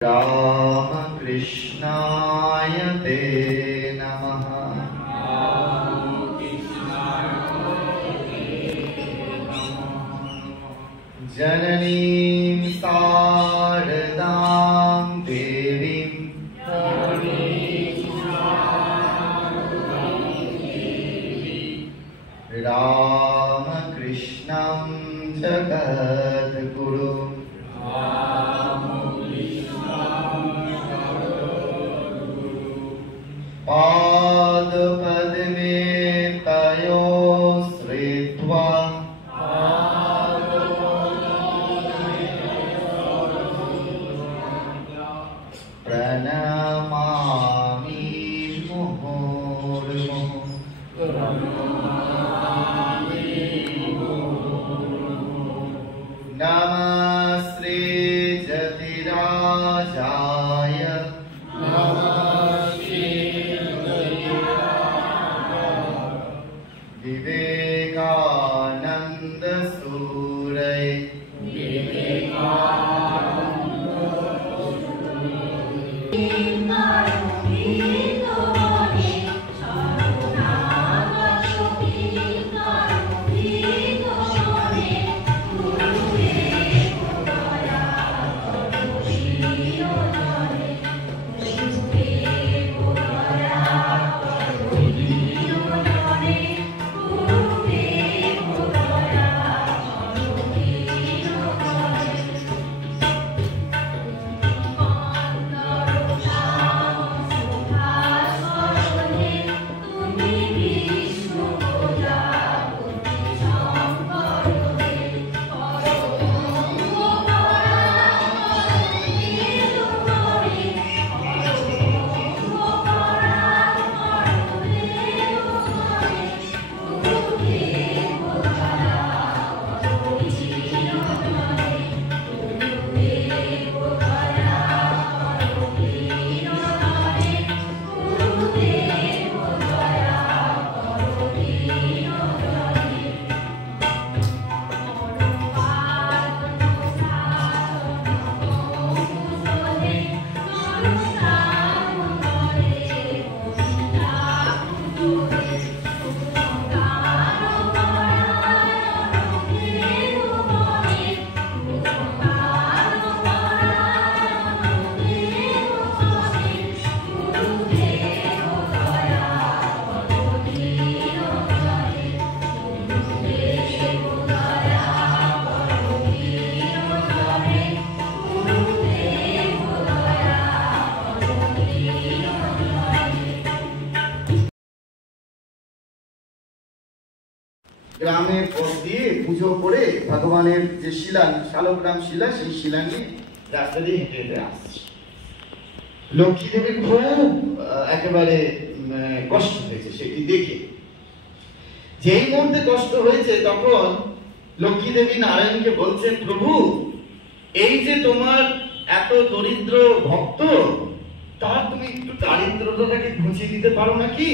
राम कृष्णाय ते नमः। जननीं शारदां देवीं रामकृष्णं जगद्गुरुं पादपद्मे तयो श्रित्वा प्रणमामि मुहुर्मुहुः। नमः श्री जतिराजाय विवेकानंद सूरय গ্রামের পথ দিয়ে পুজো করে ভগবানের যে শিলা শালগ্রাম শিলা সেই শিলা নিয়ে রাস্তা দিয়ে হেঁটে হেঁটে আসছে। লক্ষ্মী দেবীর খুব একেবারে কষ্ট হয়েছে সেটি দেখে। যেই মুহূর্তে কষ্ট হয়েছে তখন লক্ষ্মী দেবী নারায়ণকে বলছেন, প্রভু এই যে তোমার এত দরিদ্র ভক্ত, তার তুমি একটু দারিদ্রতাকে ঘুচিয়ে দিতে পারো নাকি?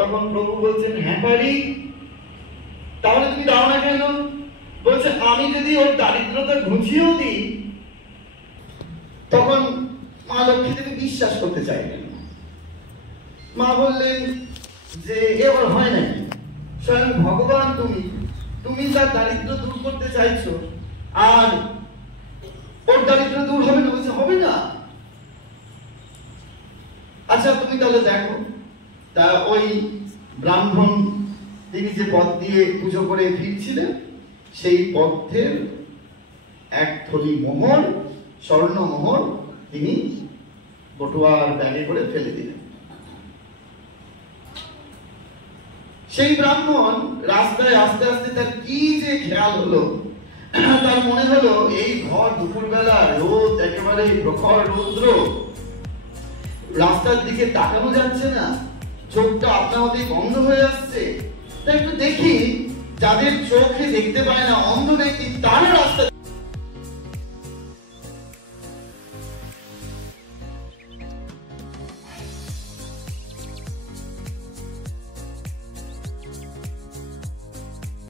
তখন প্রভু বলছেন, হ্যাঁ পারি। তাহলে তুমি দাও না কেন? বলছে, আমি যদি ওর দারিদ্রতা ঘুচিয়েও দিই, তখন মা লক্ষ্মী দেবী বিশ্বাস করতে চাইলেন। মা বললেন যে এবার হয় নাকি? স্বয়ং ভগবান তুমি তার দারিদ্র দূর করতে চাইছো, আর ওর দারিদ্র দূর হবে না? বলছে হবে না। আচ্ছা তুমি তাহলে দেখো। তা ওই ব্রাহ্মণ তিনি যে পথ দিয়ে পুজো করে ফিরছিলেন, সেই পথের এক থলি মোহর, স্বর্ণ মোহর তিনি বটুয়ার ব্যাগে করে ফেলে দিলেন। সেই ব্রাহ্মণ রাস্তায় আস্তে আস্তে তার কি যে খেয়াল হলো, তার মনে হলো এই ঘর দুপুরবেলা রোদ, একেবারে প্রখর রৌদ্র, রাস্তার দিকে তাকানো যাচ্ছে না, চোখটা আপনা আপনি বন্ধ হয়ে আসছে। তাই একটু দেখি যাদের চোখে দেখতে পায় না, অন্ধ ব্যক্তি, তারা রাস্তা